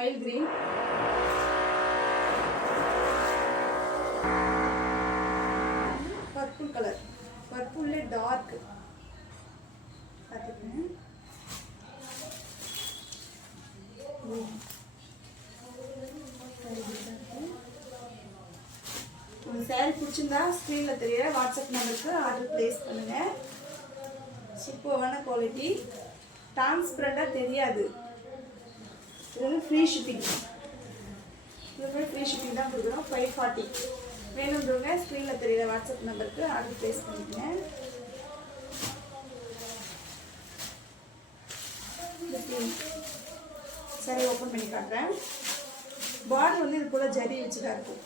Oil green, purple colour, பர்பிள்லே dark பார்த்துக்கங்க. உங்களுக்கு சேரீ பிடிச்சிருந்தா ஸ்க்ரீனில் தெரிய வாட்ஸ்அப் நம்பருக்கு ஆர்டர் ப்ளேஸ் பண்ணுங்கள். சூப்பரான குவாலிட்டி, டிரான்ஸ்பரண்டாக தெரியாது. இது வந்து ஃப்ரீ ஷிப்பிங், இதுவுமே ஃப்ரீ ஷிப்பிங் தான் கொடுக்குறோம். 540 வேணுன்றவங்க ஸ்க்ரீனில் தெரியல வாட்ஸ்அப் நம்பருக்கு ஆர்டர் ப்ளேஸ் பண்ணிக்கங்க. சரி, ஓப்பன் பண்ணி காட்டுறேன். பார்டர் வந்து இது போல் ஜரி வச்சுதான் இருக்கும்.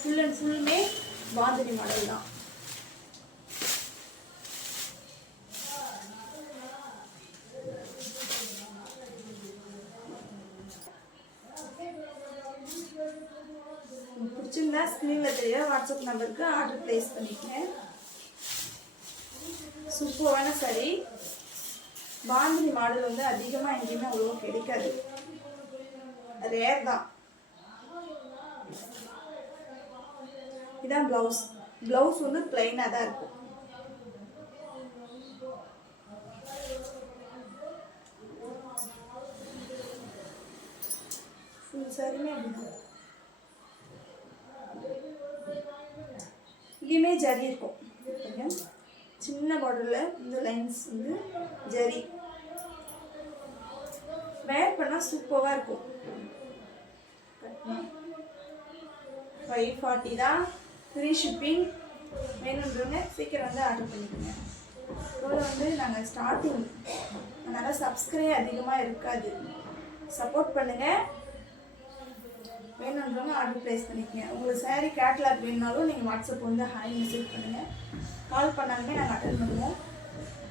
ஃபுல் அண்ட் ஃபுல்லுமே பாந்தினி மாடல் தான். பிடிச்சிருந்தா ஸ்க்ரீனில் தெரிய வாட்ஸ்அப் நம்பருக்கு ஆர்டர் ப்ளேஸ் பண்ணிக்கேன். சூப்பரான சரி, பாந்தினி மாடல் வந்து அதிகமாக எங்கேயுமே அவ்வளோ கிடைக்காது, ரேர் தான். இதான் ப்ளவுஸ். ப்ளவுஸ் வந்து பிளைனாக தான் இருக்கும். ஃபுல் சாரியுமே அப்படிதான். இங்கேயுமே ஜரி இருக்கும். சின்ன பார்டரில் இந்த லைன்ஸ் வந்து ஜரி. வேர் பண்ணால் சூப்பராக இருக்கும். 540 தான், ஃப்ரீ ஷிப்பிங். வேணுன்றவங்க சீக்கிரம் வந்து ஆர்டர் பண்ணிக்கோங்க. இதோட வந்து நாங்கள் ஸ்டார்டிங், அதனால் சப்ஸ்கிரைப் அதிகமாக இருக்காது. சப்போர்ட் பண்ணுங்கள். வேணுன்றவங்க ஆர்டர் ப்ளேஸ் பண்ணிக்கோங்க. உங்களுக்கு சாரீ கேட்லாக் வேணுனாலும் நீங்கள் வாட்ஸ்அப் வந்து ஹாய் மெசேஜ் பண்ணுங்கள். கால் பண்ணாலுமே நாங்கள் அட்டன் பண்ணுவோம்.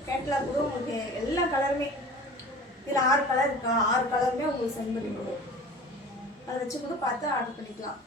கேட்லாக் கூட உங்களுக்கு எல்லா கலருமே, இதில் 6 கலர் இருக்கா, 6 கலருமே உங்களுக்கு சென்ட் பண்ணி கொடுவோம். அதை வச்சு கூட பார்த்து ஆர்டர் பண்ணிக்கலாம்.